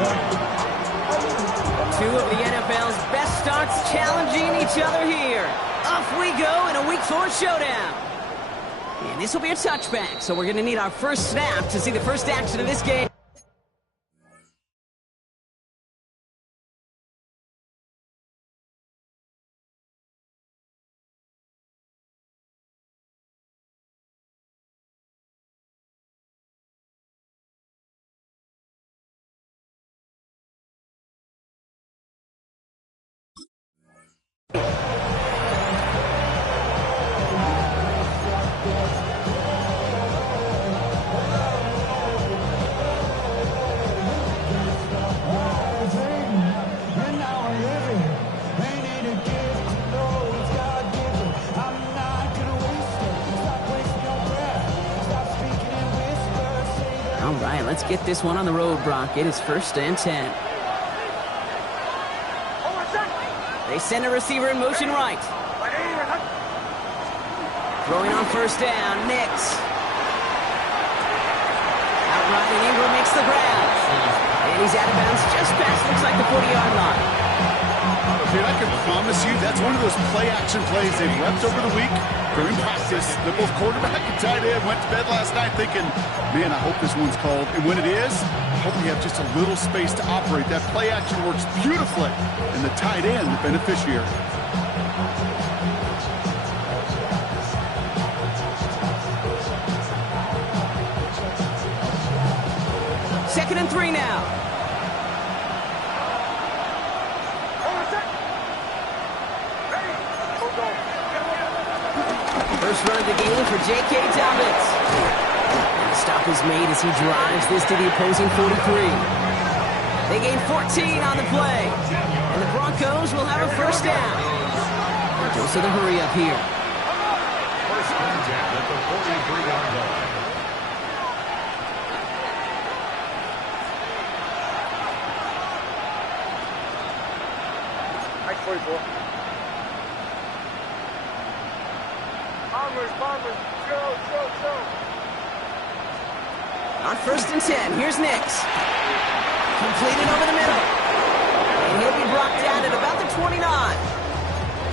Two of the NFL's best starts challenging each other here. Off we go in a Week 4 showdown. And this will be a touchback, so we're going to need our first snap to see the first action of this game. All right, let's get this one on the road, Brock. It is 1st and 10. They send a receiver in motion right. Throwing on 1st down, Nix. Outright, and Ingram makes the grab. And he's out of bounds just past, looks like the 40-yard line. Dude, I can promise you that's one of those play-action plays they've repped over the week. During practice, the both quarterback and tight end went to bed last night thinking, man, I hope this one's called. And when it is, I hope we have just a little space to operate. That play-action works beautifully, and the tight end, the beneficiary. Second and 3 now. First run of the game for J.K. Dobbins. And the stop is made as he drives this to the opposing 43. They gain 14 on the play. And the Broncos will have a first down. Goes to the hurry up here. First down at the 43-yard line. On 1st and 10, here's Nix. Completed over the middle. And he'll be brought down at about the 29.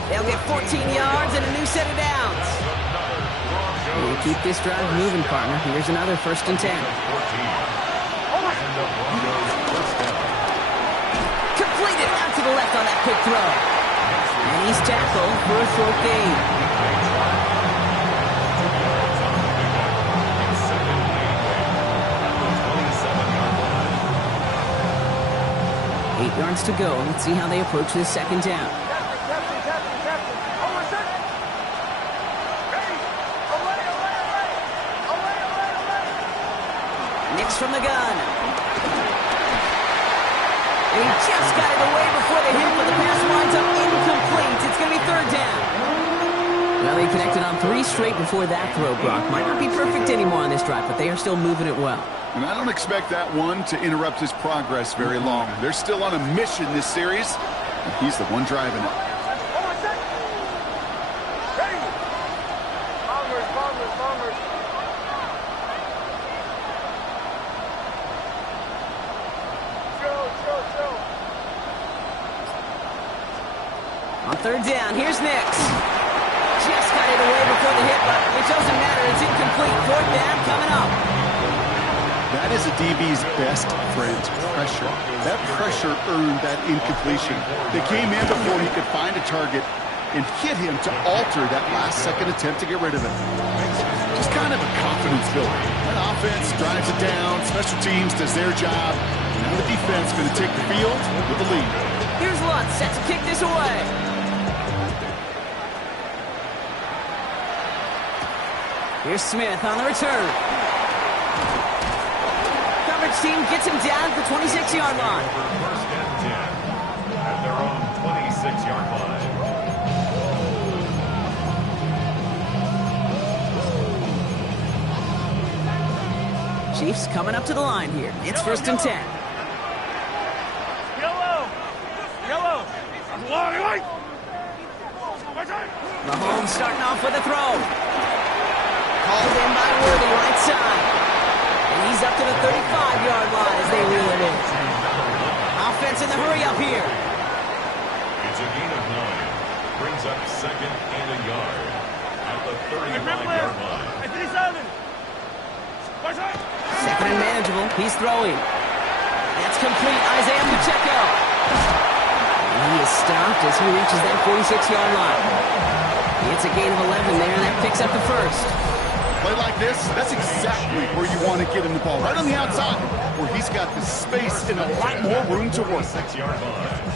They'll get 14 yards and a new set of downs. We'll keep this drive moving, partner. Here's another 1st and 10. Completed out to the left on that quick throw. And he's tackled for a short gain. 8 yards to go. Let's see how they approach this 2nd down. Nix from the gun. And he just got it away before the hit, but the pass winds up incomplete. It's going to be 3rd down. Well, they connected on 3 straight before that throw, Brock. Might not be perfect anymore on this drive, but they are still moving it well. And I don't expect that one to interrupt his progress very long. They're still on a mission this series, and he's the one driving it. On 3rd down, here's Nix. Just got it away before the hit, but it doesn't matter. It's incomplete. 4th down coming up. That is a DB's best friend, pressure. That pressure earned that incompletion. They came in before he could find a target and hit him to alter that last-second attempt to get rid of it. Just kind of a confidence builder. That offense drives it down. Special teams does their job. Now the defense going to take the field with the lead. Here's Lutz set to kick this away. Here's Smith on the return. Coverage team gets him down at the 26-yard line. 1st and 10 at their own 26-yard line. Chiefs coming up to the line here. It's 1st and 10. Yellow. Mahomes starting off with a throw. Called in by Worthy, right side. And he's up to the 35-yard line as they reel it in. It's a gain of 9. Brings up second and a yard at the 35-yard line. Second and manageable. He's throwing. That's complete. Isaiah Pacheco. And he is stopped as he reaches that 46-yard line. It's a gain of 11 there, and that picks up the first. Play like this, that's exactly where you want to get him the ball. Right on the outside, where he's got the space and a lot more room to work. 6-yard line.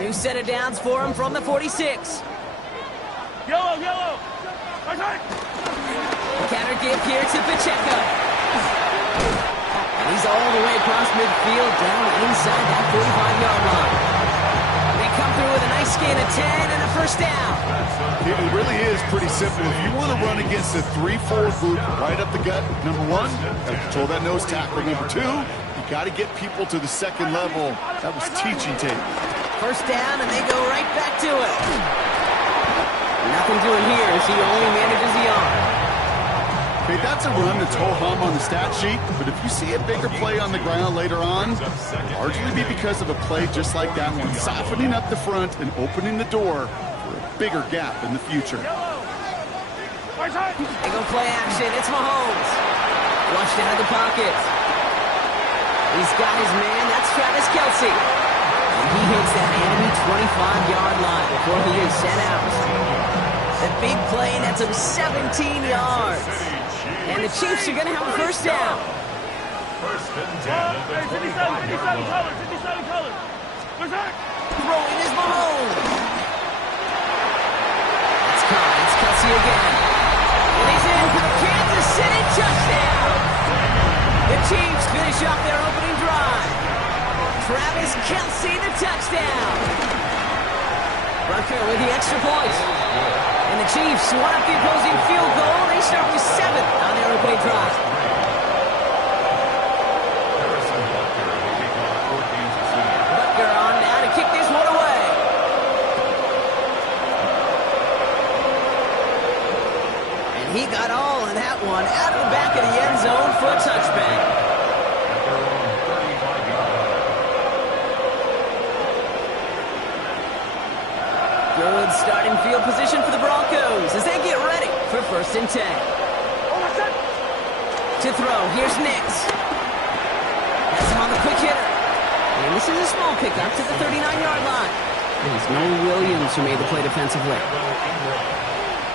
New set of downs for him from the 46. Yellow. Counter give here to Pacheco. And he's all the way across midfield, down inside that 45-yard line. They come through with a nice gain of 10 and a first down. It really is pretty simple. If you want to run against a 3-4 group right up the gut, number one, gotta control that nose tackle. Number two, you got to get people to the second level. That was teaching tape. First down, and they go right back to it. Nothing doing here as he only manages the arm. Okay, that's a run that's ho-hum on the stat sheet, but if you see a bigger play on the ground later on, largely be because of a play just like that one, softening up the front and opening the door for a bigger gap in the future. They go play action. It's Mahomes. Flushed out of the pocket. He's got his man. That's Travis Kelce. And he hits that enemy 25-yard line before he is sent out. The big play nets him 17 yards. And the Chiefs are going to have a first down. First and 10 at the 25-yard line. Throwing is Mahomes. It's caught. It's Kelce again. And he's in for the Kansas City touchdown. The Chiefs finish off their opening drive. Travis Kelce, the touchdown. Rucker with the extra point. And the Chiefs won up the opposing field goal. They start with 7 on their opening drive. Butker on now to kick this one away. And he got all of that one out of the back of the end zone for a touchback. Good starting field position for the Broncos as they get ready for first and 10. To throw, here's Nix. Has him on the quick hitter. And this is a small pickup to the 39-yard line. It's Noah Williams who made the play defensively.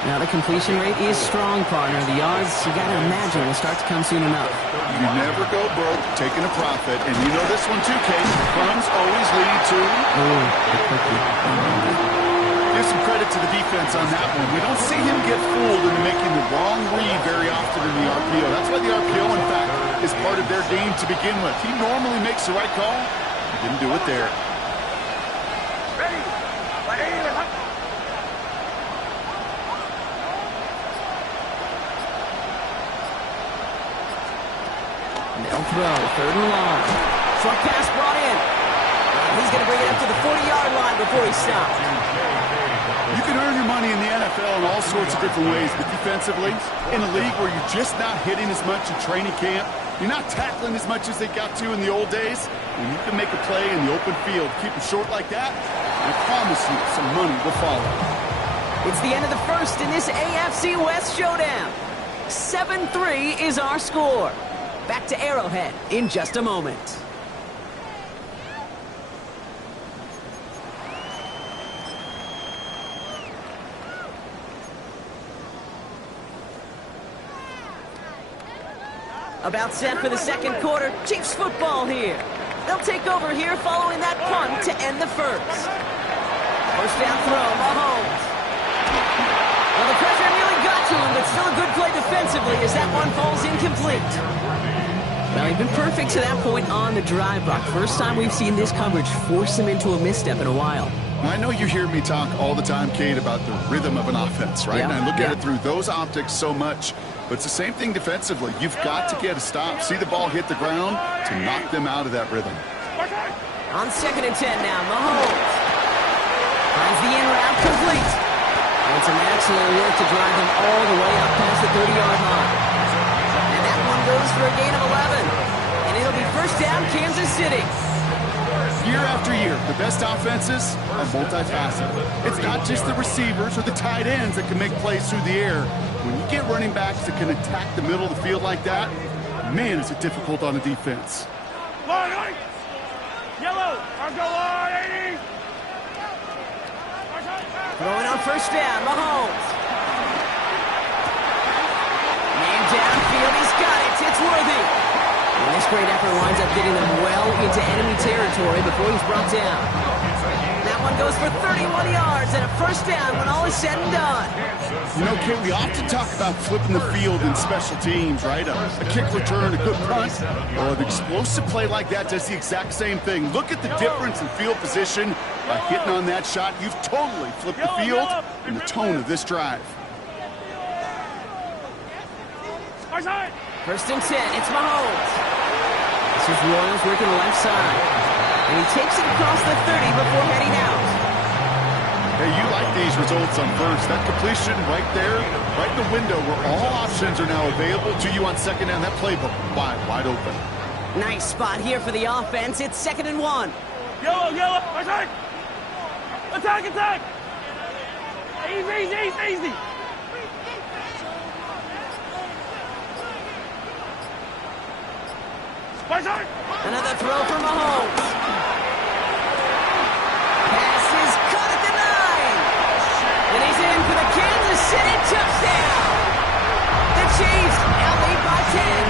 Now the completion rate is strong, partner. The yards, you got to imagine, will start to come soon enough. You never go broke taking a profit. And you know this one too, Kate. Funds always lead to... Give some credit to the defense on that one. We don't see him get fooled into making the wrong read very often in the RPO. That's why the RPO, in fact, is part of their game to begin with. He normally makes the right call. He didn't do it there. They'll throw, third and long. Short pass brought in. And he's going to bring it up to the 40-yard line before he stops. You can earn your money in the NFL in all sorts of different ways, but defensively, in a league where you're just not hitting as much in training camp, you're not tackling as much as they got to in the old days, when you can make a play in the open field, keep it short like that, I promise you some money will follow. It's the end of the first in this AFC West showdown. 7-3 is our score. Back to Arrowhead in just a moment. About set for the second quarter. Chiefs football here. They'll take over here following that punt to end the first. First down throw, Mahomes. Well, the pressure nearly got to him, but still a good play defensively as that one falls incomplete. Well, he's been perfect to that point on the drive, Brock. First time we've seen this coverage force him into a misstep in a while. I know you hear me talk all the time, Kate, about the rhythm of an offense, right? Yeah, and I look at it through those optics so much. But it's the same thing defensively. You've got to get a stop, see the ball hit the ground to knock them out of that rhythm. On second and 10 now, Mahomes finds the in route complete. And some excellent work to drive them all the way up past the 30-yard line. And that one goes for a gain of 11. And it'll be first down, Kansas City. Year after year, the best offenses are multifaceted. It's not just the receivers or the tight ends that can make plays through the air. When you get running backs that can attack the middle of the field like that, man, is it difficult on a defense. Line, yellow, I'll go on, 80. Throwing on first down, Mahomes. Man downfield, he's got it. It's Worthy. And this great effort winds up getting them well into enemy territory before he's brought down. That one goes for 31 yards and a first down when all is said and done. You know, Kate, we often talk about flipping the field in special teams, right? A kick return, a good punt. Well, an explosive play like that does the exact same thing. Look at the difference in field position. By hitting on that shot, you've totally flipped the field and the tone of this drive. First and 10, it's Mahomes. This is Royals working the left side. And he takes it across the 30 before heading out. Hey, you like these results on first. That completion right there, right in the window where all options are now available to you on second down. That playbook wide open. Nice spot here for the offense. It's 2nd and 1. Yellow, attack! Attack! Easy. Another throw for Mahomes. Pass is caught at the 9. And he's in for the Kansas City touchdown. The Chiefs now lead by 10.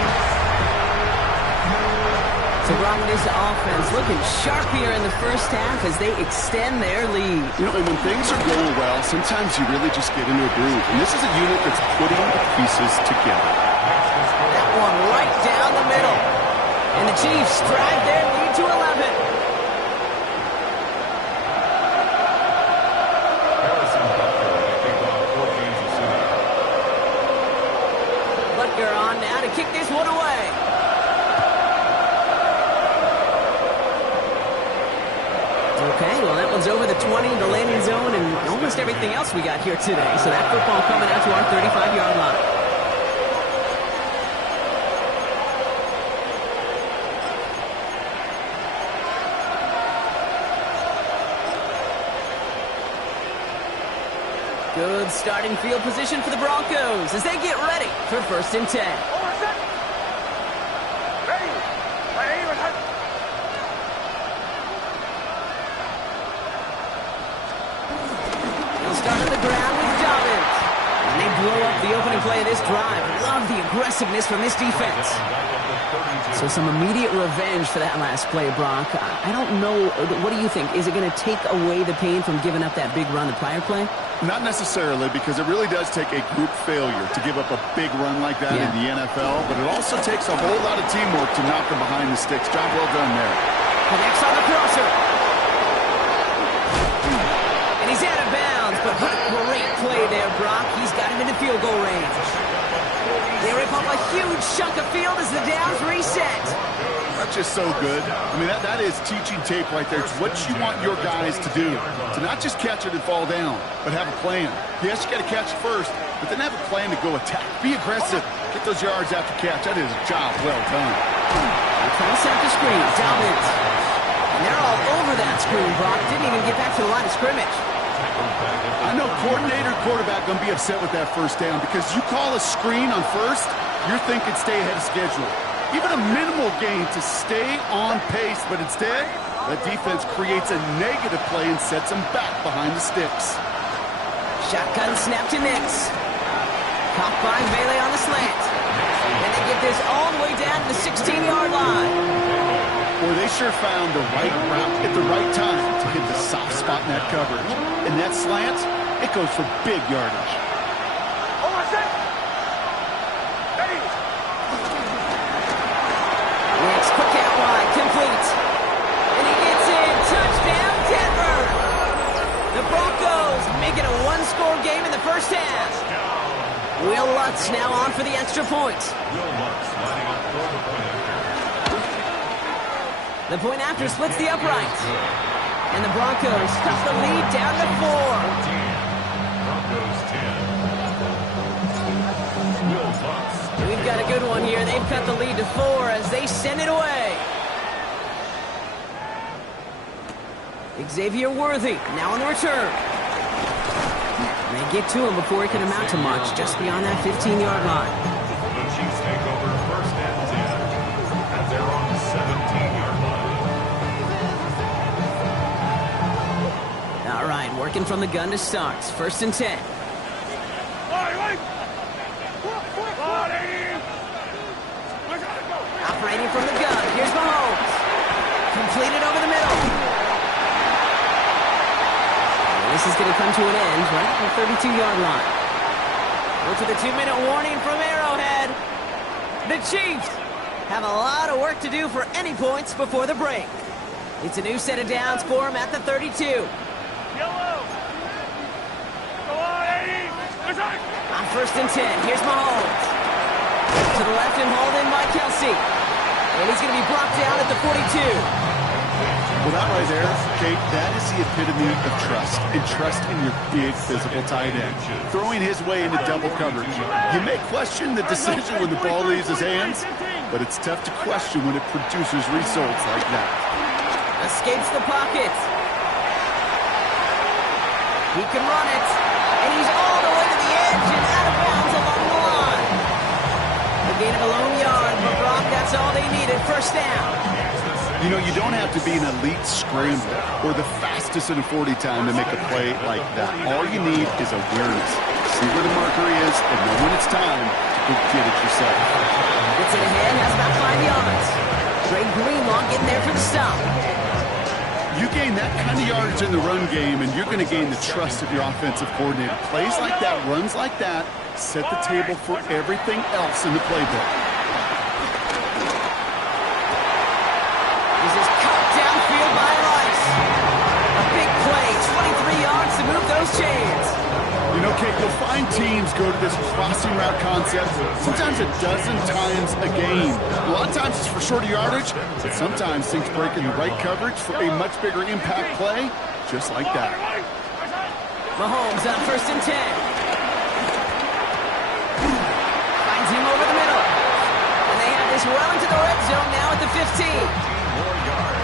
So, Brock, this offense looking sharp here in the first half as they extend their lead. You know, and when things are going well, sometimes you really just get into a groove. And this is a unit that's putting the pieces together. That one right down the middle. And the Chiefs drive their lead to 11. Butker on now to kick this one away. Okay, well, that one's over the 20, the landing zone, and almost everything else we got here today. So that football coming out to our 35-yard line. Good starting field position for the Broncos as they get ready for first and 10. They'll start on the ground with Dobbins. And they blow up the opening play of this drive. Love the aggressiveness from this defense. So some immediate revenge for that last play, Brock. I don't know. What do you think? Is it going to take away the pain from giving up that big run the prior play? Not necessarily, because it really does take a group failure to give up a big run like that in the NFL, but it also takes a whole lot of teamwork to knock them behind the sticks. Job well done there. Connects on the crosser. And he's out of bounds, but what a great play there, Brock. He's got him into field goal range. They rip up a huge chunk of field as the downs reset. That's just so good. I mean, that is teaching tape right there. It's what you want your guys to do. To not just catch it and fall down, but have a plan. Yes, you got to catch it first, but then have a plan to go attack. Be aggressive. Get those yards after catch. That is a job well done. Cross out the screen. Dobbins. And they're all over that screen, Brock. Didn't even get back to the line of scrimmage. I know coordinator, quarterback going to be upset with that first down because you call a screen on first, you're thinking stay ahead of schedule. Even a minimal gain to stay on pace, but instead, the defense creates a negative play and sets them back behind the sticks. Shotgun snap to Nix. Caught by Bailey on the slant. And they get this all the way down to the 16-yard line. Boy, they sure found the right route at the right time to hit the soft spot in that coverage. And that slant, it goes for big yardage. Nix, quick out wide, complete. And he gets in. Touchdown, Denver. The Broncos make it a one-score game in the first half. Will Lutz now on for the extra point. The point after splits the upright. And the Broncos cut the lead down to 4. We've got a good good one here. They've cut the lead to 4 as they send it away. Xavier Worthy now on the return. And they get to him before he can amount to much, just beyond that 15-yard line. The Chiefs take over first and 10 as they're on the 17-yard line. All right, working from the gun to start. First and 10. Operating from the gun. Here's Mahomes. Completed over the middle. And this is going to come to an end right at the 32-yard line. Go to the 2-minute warning from Arrowhead. The Chiefs have a lot of work to do for any points before the break. It's a new set of downs for them at the 32. Yellow. Go on, 80. On first and 10, here's Mahomes. To the left and hauled in by Kelsey. And he's going to be brought down at the 42. Well, that right there, Kate, that is the epitome of trust. And trust in your big physical tight end. Throwing his way into double coverage. You may question the decision when the ball leaves his hands, but it's tough to question when it produces results like that. Escapes the pocket. He can run it. And he's all the way to the edge and out of bounds along the line. A gain of a lone yard, but Brock, that's all they needed. First down. You know, you don't have to be an elite scrambler or the fastest in a 40 time to make a play like that. All you need is awareness. See where the marker is and know when it's time to go get it yourself. Gets it ahead, has about 5 yards. Greg Greenlaw getting there for the stop. You gain that kind of yardage in the run game, and you're going to gain the trust of your offensive coordinator. Plays like that, runs like that, set the table for everything else in the playbook. This is cut downfield by Rice. A big play, 23 yards to move those chains. You know, Kate, you'll find teams go to this crossing route concept sometimes a dozen times a game. A lot of times it's for shorter yardage, but sometimes things break in the right coverage for a much bigger impact play, just like that. Mahomes on first and 10. Finds him over the middle. And they have this well into the red zone now at the 15.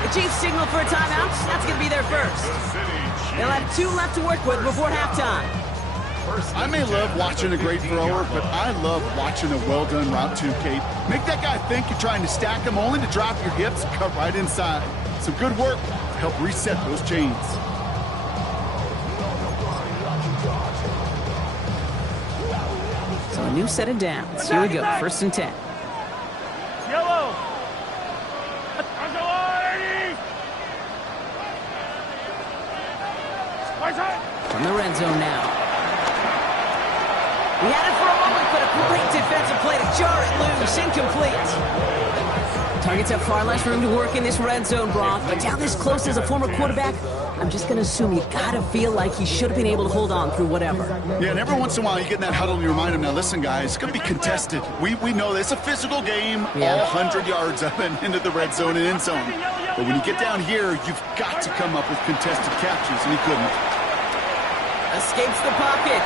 The Chiefs signal for a timeout. That's going to be their first. They'll have 2 left to work with before halftime. I may love watching a great thrower, but I love watching a well-done route too, Kate. Make that guy think you're trying to stack him only to drop your hips and cut right inside. Some good work to help reset those chains. So a new set of downs. Here we go, first and 10. Yellow. Go on, 80. From the red zone now. He had it for a moment, but a great defensive play to jar it loose. Incomplete. Targets have far less room to work in this red zone, Brock. But down this close as a former quarterback, I'm just going to assume you got to feel like he should have been able to hold on through whatever. Yeah, and every once in a while you get in that huddle and you remind him, now listen, guys, it's going to be contested. We know this. It's a physical game, all 100 yards up and into the red zone and end zone. But when you get down here, you've got to come up with contested catches, and he couldn't. Escapes the pocket.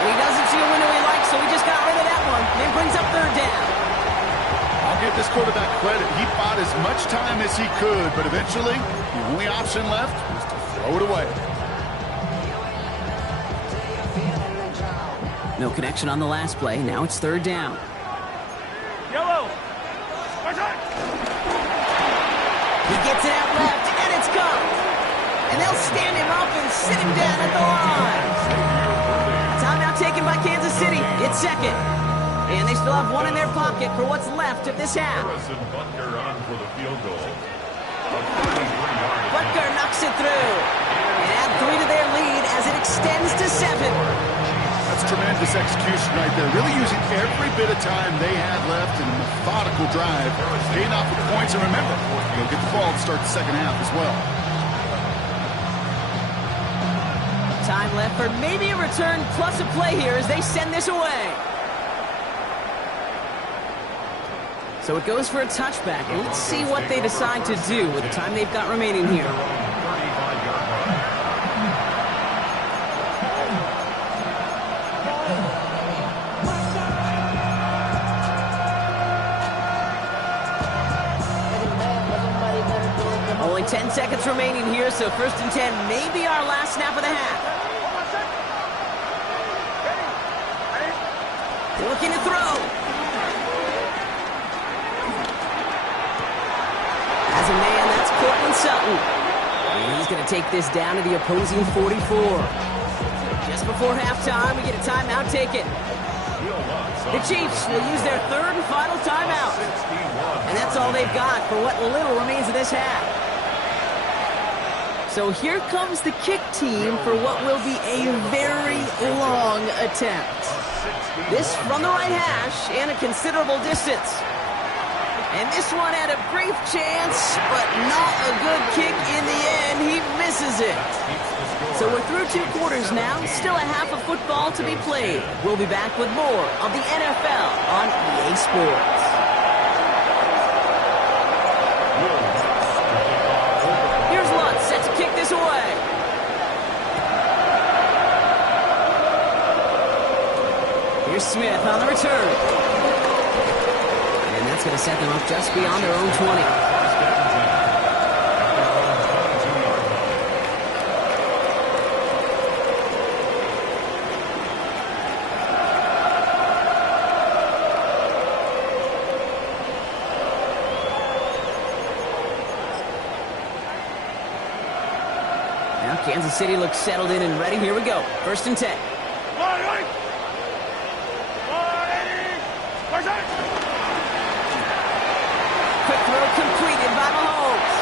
And he doesn't see a window he likes, so he just got rid of that one. And it brings up third down. I'll give this quarterback credit. He bought as much time as he could, but eventually, the only option left was to throw it away. No connection on the last play. Now it's third down. Yellow. He gets it out left, and it's gone. And they'll stand him up and sit him down at the line. Timeout taken by Kansas City. It's second. And they still have one in their pocket for what's left of this half. Butker on for the field goal. Butker knocks it through. And add 3 to their lead as it extends to 7. That's tremendous execution right there. Really using every bit of time they had left in a methodical drive. Paying off with points. And remember, they'll get the ball to start the second half as well. Time left for maybe a return plus a play here as they send this away. So it goes for a touchback. And let's see what they decide to do with the time they've got remaining here. 10 seconds remaining here, so 1st and 10 may be our last snap of the half. Looking to throw. As a man, that's Cortland Sutton. And he's going to take this down to the opposing 44. Just before halftime, we get a timeout taken. The Chiefs will use their 3rd and final timeout. And that's all they've got for what little remains of this half. So here comes the kick team for what will be a very long attempt. This from the right hash and a considerable distance. And this one had a brief chance, but not a good kick in the end. He misses it. So we're through 2 quarters now. Still a half of football to be played. We'll be back with more of the NFL on EA Sports. Here's Lutz set to kick this away. Here's Smith on the return. And that's going to set them up just beyond their own 20. Now Kansas City looks settled in and ready. Here we go. 1st and 10. Quick throw completed by Mahomes.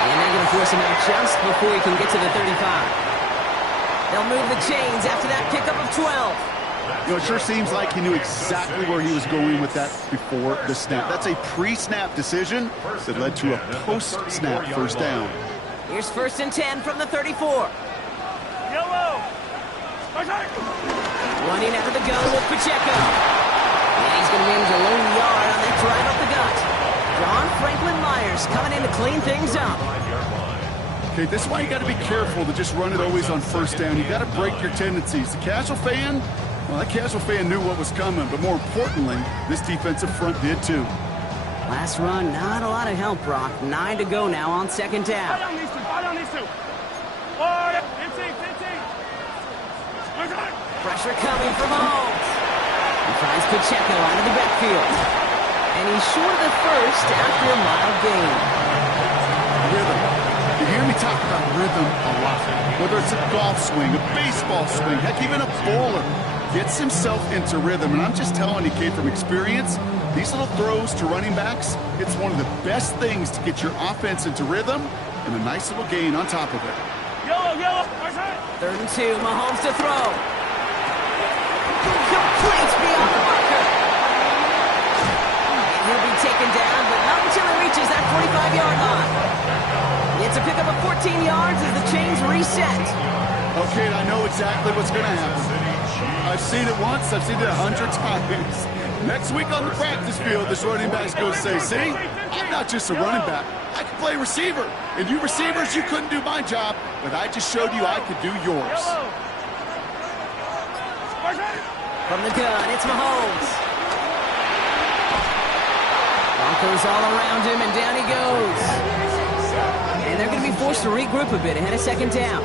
And they're going to force him out just before he can get to the 35. They'll move the chains after that pickup of 12. You know, it sure seems like he knew exactly where he was going with that before the snap. That's a pre-snap decision that led to a post-snap 1st down. Here's 1st and 10 from the 34. Yellow. Running out of the gun with Pacheco. And he's going to manage a lone yard on that drive up the gut. John Franklin Myers coming in to clean things up. Okay, this is why you got to be careful to just run it always on 1st down. You got to break your tendencies. The casual fan, well, that casual fan knew what was coming, but more importantly, this defensive front did too. Last run, not a lot of help, Brock. 9 to go now on 2nd down. Pressure coming from Mahomes. He finds Pacheco out of the backfield. And he's short of the 1st after a mild gain. Rhythm. You hear me talk about rhythm a lot. Whether it's a golf swing, a baseball swing, heck, even a bowler gets himself into rhythm. And I'm just telling you, kid, from experience, these little throws to running backs, it's one of the best things to get your offense into rhythm and a nice little gain on top of it. Yellow. 3rd and 2, Mahomes to throw. Complete beyond the marker. And he'll be taken down, but not until he reaches that 45-yard line. It's a pickup of 14 yards as the chains reset. Okay, I know exactly what's going to happen. I've seen it once, I've seen it 100 times. Next week on the practice field, this running back's going to say, see, I'm not just a running back. I can play receiver. And you receivers, you couldn't do my job, but I just showed you I could do yours. From the gun, it's Mahomes. Broncos all around him, and down he goes. And they're going to be forced to regroup a bit ahead of 2nd down.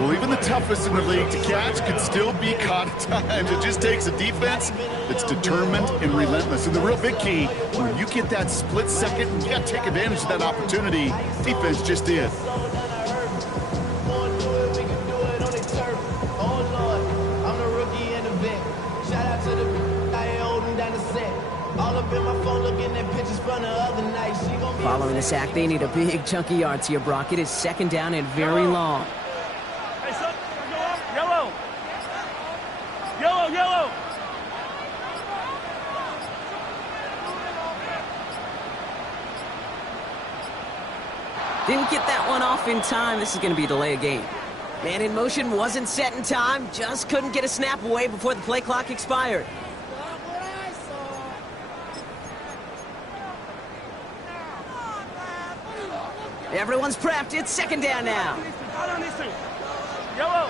Well, even the toughest in the league to catch can still be caught at times. It just takes a defense that's determined and relentless. And the real big key, when you get that split second, you got to take advantage of that opportunity. Defense just did. Following the sack, they need a big chunk of yards here, Brock. It is 2nd down and very long. Hey, son, yellow. Didn't get that one off in time. This is going to be a delay of game. Man in motion wasn't set in time. Just couldn't get a snap away before the play clock expired. Everyone's prepped. It's 2nd down now. Yellow.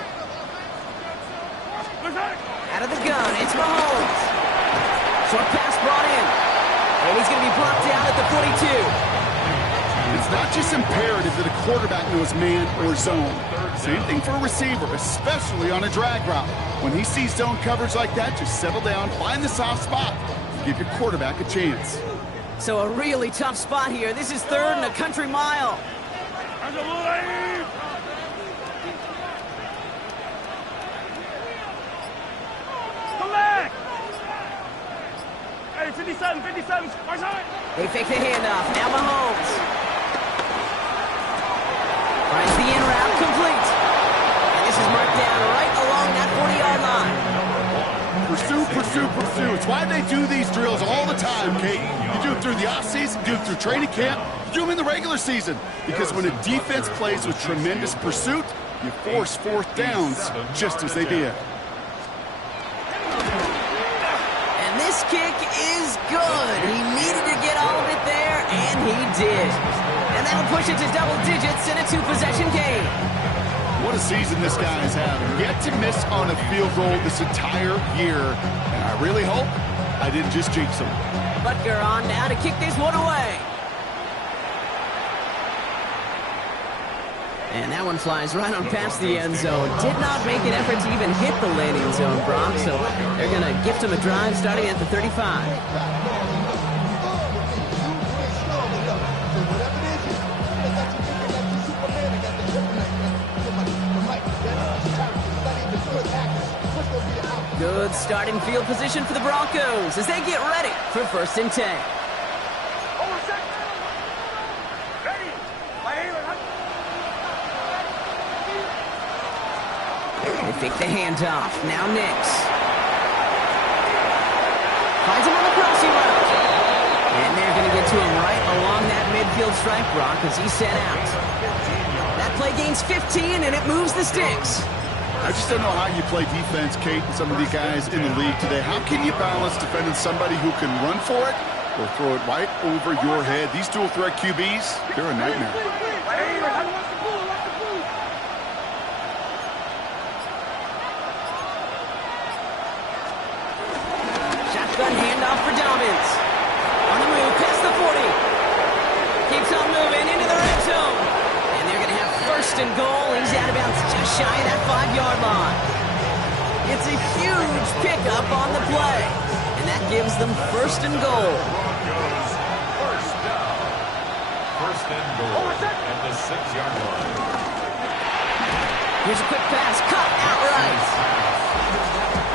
Out of the gun, it's Mahomes. Short pass brought in. And he's going to be brought down at the 42. It's not just imperative that a quarterback knows man or zone. Same thing for a receiver, especially on a drag route. When he sees zone coverage like that, just settle down, find the soft spot, and give your quarterback a chance. So a really tough spot here. This is 3rd and a country mile. Come back! Hey, 57, 57, far side. They fake the handoff. Now Mahomes. Finds the in route, complete. And this is marked down right along that 40-yard line. Pursue, pursue, pursue. It's why they do these drills all the time, Kate. You do it through the offseason, you do it through training camp, you do them in the regular season. Because when a defense plays with tremendous pursuit, you force 4th downs just as they did. And this kick is good. He needed to get all of it there, and he did. And that'll push it to double digits in a 2-possession game. What a season this guy is having. Yet to miss on a field goal this entire year. And I really hope I didn't just jinx him. Butker on now to kick this one away. And that one flies right on past the end zone. Did not make an effort to even hit the landing zone, Brock. So they're going to gift him a drive starting at the 35. Good starting field position for the Broncos as they get ready for 1st and 10. They fake the handoff. Now Nix. Finds him on the crossing route. And they're going to get to him right along that midfield stripe, Brock, as he's sent out. That play gains 15, and it moves the sticks. I just don't know how you play defense, Kate, and some of the guys in the league today. How can you balance defending somebody who can run for it or throw it right over your head? These dual threat QBs, they're a nightmare. Shotgun handoff for Dobbins. On the move, past the 40. Keeps on moving into the red zone. And they're going to have 1st and goal. He's out of bounds just shy of that 5-yard line. It's a huge pickup on the play. And that gives them 1st and goal. Broncos, 1st down. 1st and goal at the 6-yard line. Here's a quick pass. Caught outright.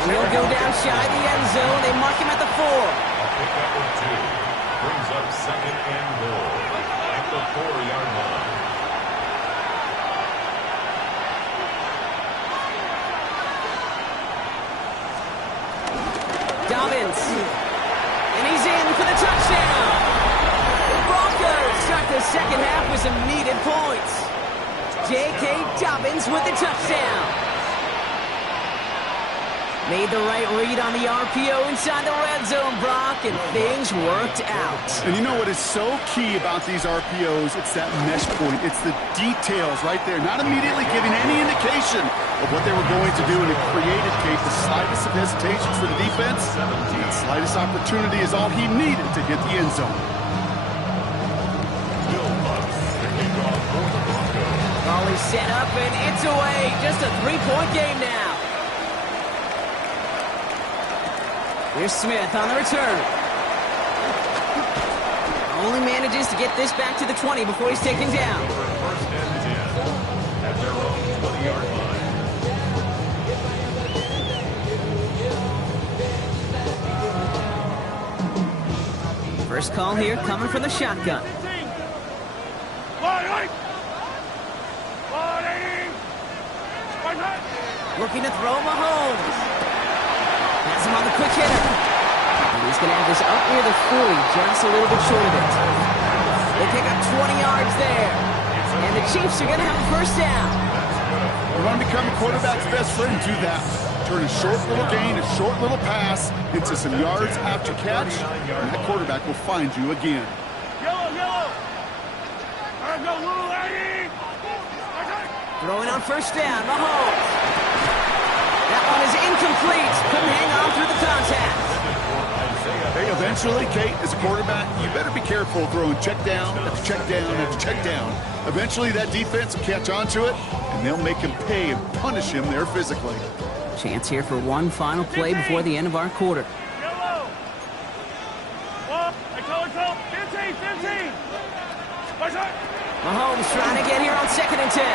And he'll go down shy of the end zone. They mark him at the 4. A pickup of 2. Brings up 2nd and goal at the 4-yard line. Dobbins. And he's in for the touchdown. The Broncos start the 2nd half with some needed points. J.K. Dobbins with the touchdown. Made the right read on the RPO inside the red zone, Brock, and things worked out. And you know what is so key about these RPOs? It's that mesh point. It's the details right there. Not immediately giving any indication of what they were going to do, and it created, Kate, the slightest of hesitations for the defense. The slightest opportunity is all he needed to hit the end zone. Ball is set up, and it's away. Just a 3-point game now. Here's Smith on the return. Only manages to get this back to the 20 before he's taken down. 1st and 10 at their own 20-yard line. First call here coming from the shotgun. Looking to throw Mahomes. Has him on the quick hitter. And he's going to have this up near the 40, just a little bit short of it. They pick up 20 yards there. And the Chiefs are going to have a 1st down. You want to become a quarterback's best friend, do that. Turn a short little gain, a short little pass into some yards after catch, and that quarterback will find you again. Yellow. Throwing on 1st down, Mahomes. That one is incomplete. Couldn't hang on through the contact. They Eventually, Kate, as a quarterback, you better be careful throwing check down after check down after check down. Eventually, that defense will catch on to it, and they'll make him pay and punish him there physically. Chance here for one final play before the end of our quarter. Yellow. Well, I call it 15, 15. Watch out. Mahomes trying to get here on 2nd and 10.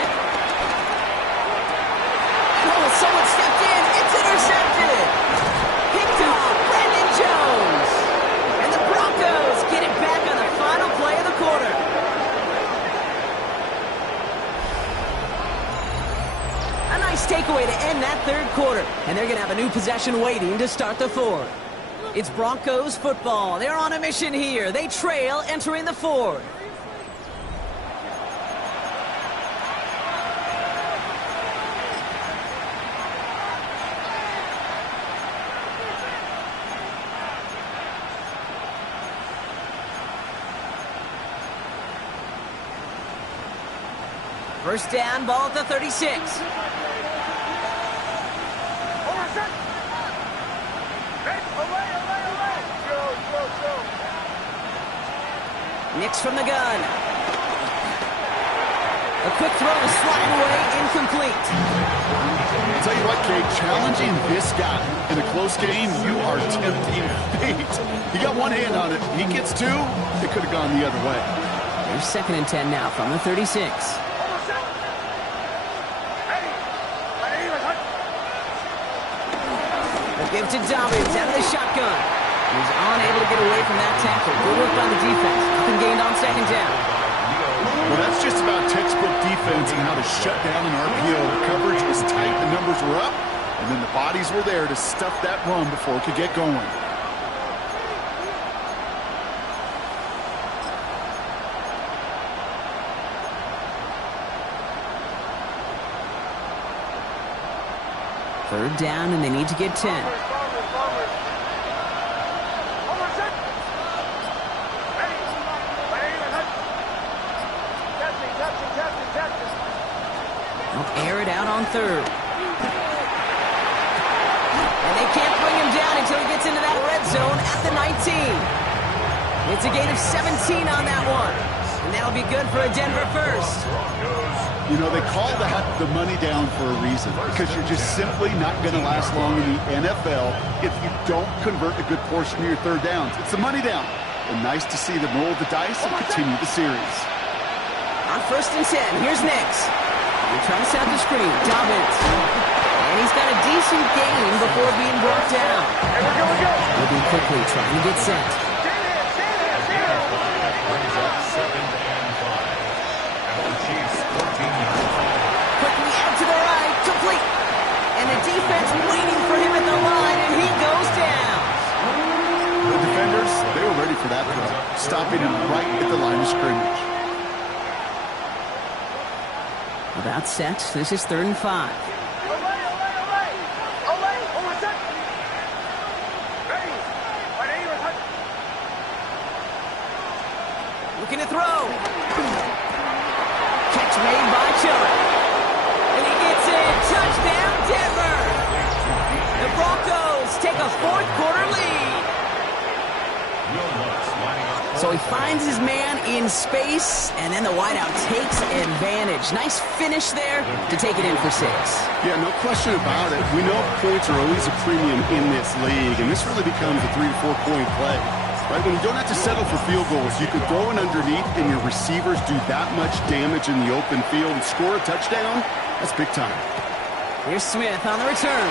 Oh, someone stepped in. It's intercepted. Picked off Brandon Jones. And the Broncos get it back on the final play of the quarter. A nice takeaway to end that 3rd quarter. And they're going to have a new possession waiting to start the 4th. It's Broncos football. They're on a mission here. They trail entering the 4th. First down, ball at the 36. Nix from the gun. A quick throw is sliding away, incomplete. I'll tell you what, Kate, challenging this guy in a close game, you are tempting fate. He got one hand on it. He gets 2, it could have gone the other way. Here's 2nd and 10 now from the 36. Give to Dobbins out of the shotgun. He's unable to get away from that tackle. Good work by the defense. Nothing gained on 2nd down. Well, that's just about textbook defense and how to shut down an RPO. The coverage was tight, the numbers were up, and then the bodies were there to stuff that run before it could get going. Third down, and they need to get 10. They'll air it out on 3rd. And they can't bring him down until he gets into that red zone at the 19. It's a gain of 17 on that one. And that'll be good for a Denver first. You know, they call that the money down for a reason, because you're just simply not going to last long in the NFL if you don't convert a good portion of your 3rd downs. It's the money down. And nice to see them roll the dice and continue the series. On 1st and 10, here's Nix. They're trying to set up the screen. Dobbins. And he's got a decent gain before being brought down. He'll be quickly trying to get set. Brings up 2nd and 5. And the Chiefs 14 yards. Quickly out to the right, complete. And the defense waiting for him at the line, and he goes down. The defenders, they were ready for that throw, stopping him right at the line of scrimmage. About set, this is 3rd and 5. Looking to throw. Catch made by Chubb. And he gets it. Touchdown, Denver. The Broncos take a 4th quarter lead. So he finds his man in space, and then the wideout takes advantage. Nice finish there to take it in for 6. Yeah, no question about it. We know points are always a premium in this league, and this really becomes a 3 to 4 point play. Right, when you don't have to settle for field goals, you can throw it underneath, and your receivers do that much damage in the open field and score a touchdown. That's big time. Here's Smith on the return.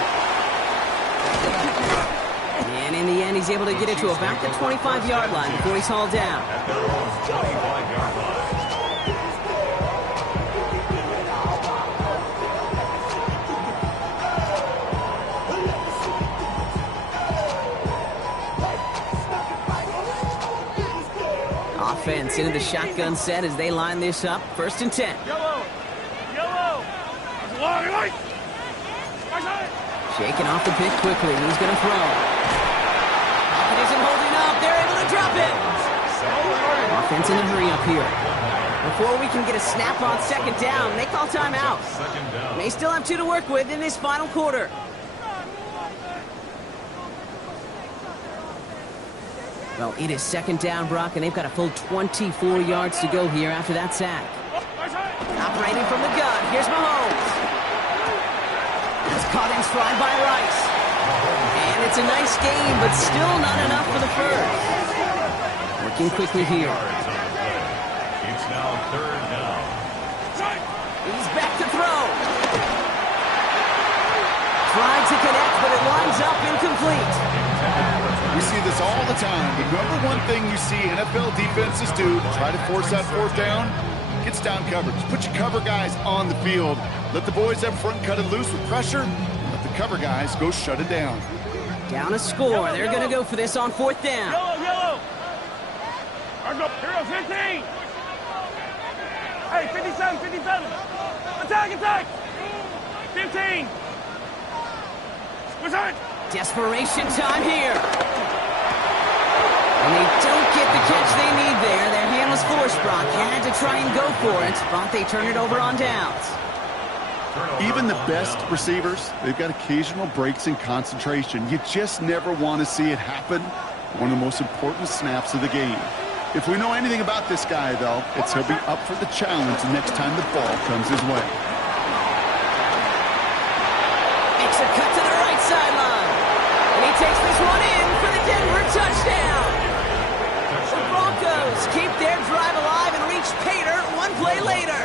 And in the end, he's able to get it to about the 25-yard line before he's hauled down. At their own 25-yard line. Offense into the shotgun set as they line this up. 1st and 10. Yellow. Yellow. Long right. Shaking off the pick quickly. He's going to throw. It isn't holding up. They're able to drop it. Offense in a hurry up here. Before we can get a snap on 2nd down, they call timeout. They still have 2 to work with in this final quarter. Well, it is second down, Brock, and they've got a full 24 yards to go here after that sack. Operating from the gun, here's Mahomes. It's caught in stride by Rice. And it's a nice game, but still not enough for the first. Working quickly here. It's now third down. He's back to throw. Tried to connect, but it winds up incomplete. We see this all the time. The number one thing you see NFL defenses do to try to force that fourth down, gets down coverage. Put your cover guys on the field. Let the boys up front cut it loose with pressure. Let the cover guys go shut it down. Down a score. They're going to go for this on fourth down. Yellow. Argo, hero 15. Hey, 57. Attack. 15. What's that? Desperation time here. And they don't get the catch they need there. Their hand was forced, Brock. Had to try and go for it, but they turn it over on downs. Even the best receivers, they've got occasional breaks in concentration. You just never want to see it happen. One of the most important snaps of the game. If we know anything about this guy, though, it's he'll be up for the challenge the next time the ball comes his way. Makes a cut to the right sideline. And he takes this one in for the Denver touchdown. The Broncos keep their drive alive and reach pay dirt one play later.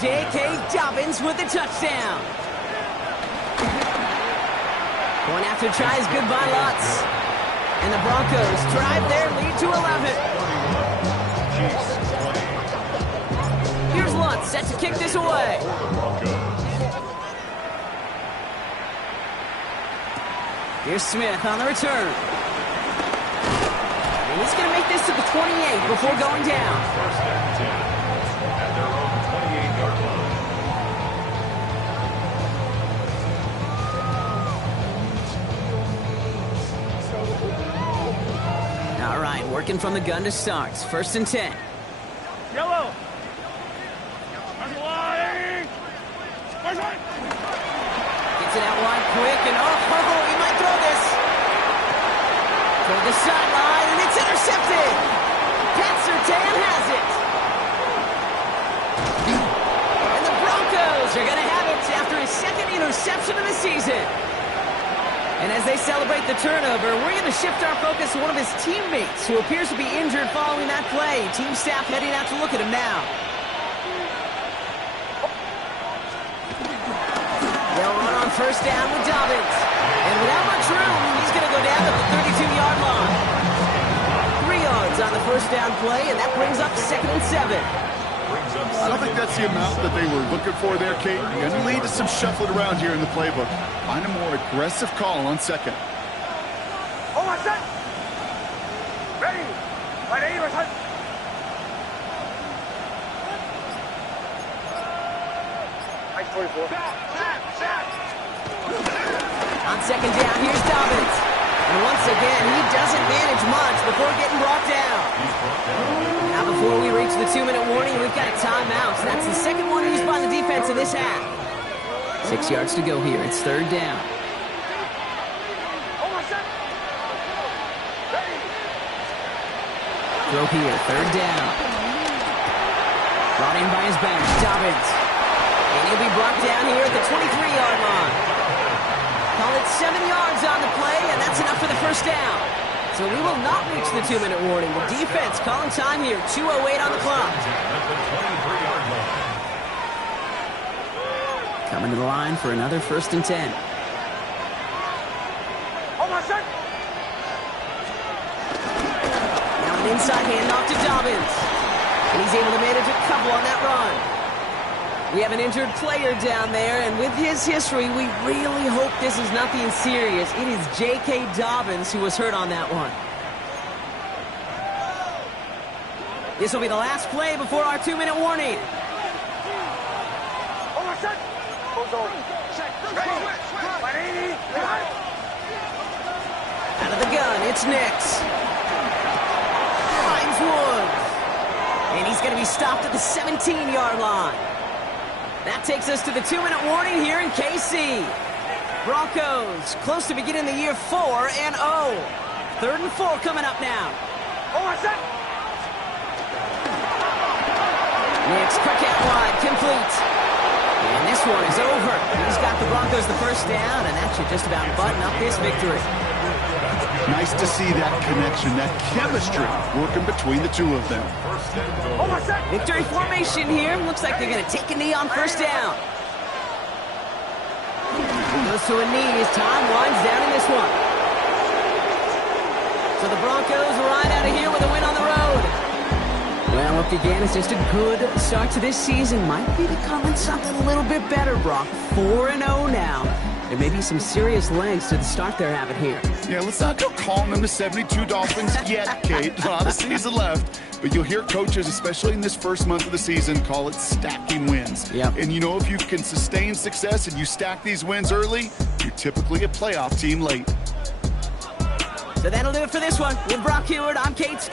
J.K. Dobbins with the touchdown. Going after tries good by Lutz. And the Broncos drive their lead to 11. Here's Lutz set to kick this away. Here's Smith on the return. And he's going to make this to the 28 before going down. First and 10 at their own 28-yard line. All right, working from the gun to start. First and 10. Yellow. Gets it out wide quick, and he might throw this. Toward the sideline, and it's intercepted. Pat Surtain has it. And the Broncos are going to have it after his second interception of the season. And as they celebrate the turnover, we're going to shift our focus to one of his teammates who appears to be injured following that play. Team staff heading out to look at him now. They'll run on first down with Dobbins. And without much room, he's going to go down to the 32-yard line. 3 yards on the first down play, and that brings up second and 7. I don't think that's the amount that they were looking for there, Kate. You're going to lead to some shuffling around here in the playbook. Find a more aggressive call on second. Oh, my son! Ready! Ready, my son! Nice 44. On second down, here's Dobbins. And once again, he doesn't manage much before getting brought down. Now before we reach the 2-minute warning, we've got a timeout. So that's the second one used by the defense in this half. 6 yards to go here. It's third down. Throw here, third down. Brought in by his back, Dobbins. And he'll be brought down here at the 23-yard line. Call it 7 yards on the play, and that's enough for the first down. So we will not reach the 2-minute warning. The defense calling time here, 2:08 on the clock. Coming to the line for another first and 10. Now an inside handoff to Dobbins. And he's able to manage a couple on that run. We have an injured player down there, and with his history, we really hope this is nothing serious. It is J.K. Dobbins who was hurt on that one. This will be the last play before our 2-minute warning. Out of the gun, it's Nix. Finds Woods. And he's going to be stopped at the 17-yard line. That takes us to the 2-minute warning here in KC. Broncos close to beginning the year 4-0. 3rd and 4 coming up now. Oh, what's that? Nix, quick out wide, complete. And this one is over. He's got the Broncos the first down, and that should just about button up this victory. Nice to see that connection, that chemistry working between the two of them. Oh, what's that? Victory formation here. Looks like they're going to take a knee on first down. Goes to a knee as time winds down in this one. So the Broncos ride out of here with a win on the road. Well, look again, it's just a good start to this season. Might be becoming something a little bit better, Brock. 4-0 now. There may be some serious legs to the start they're having here. Yeah, let's not go calling them the 72 Dolphins yet, Kate. A lot of season left. But you'll hear coaches, especially in this first month of the season, call it stacking wins. Yep. And you know, if you can sustain success and you stack these wins early, you're typically a playoff team late. So that'll do it for this one. With Brock Heward, I'm Kate Scott.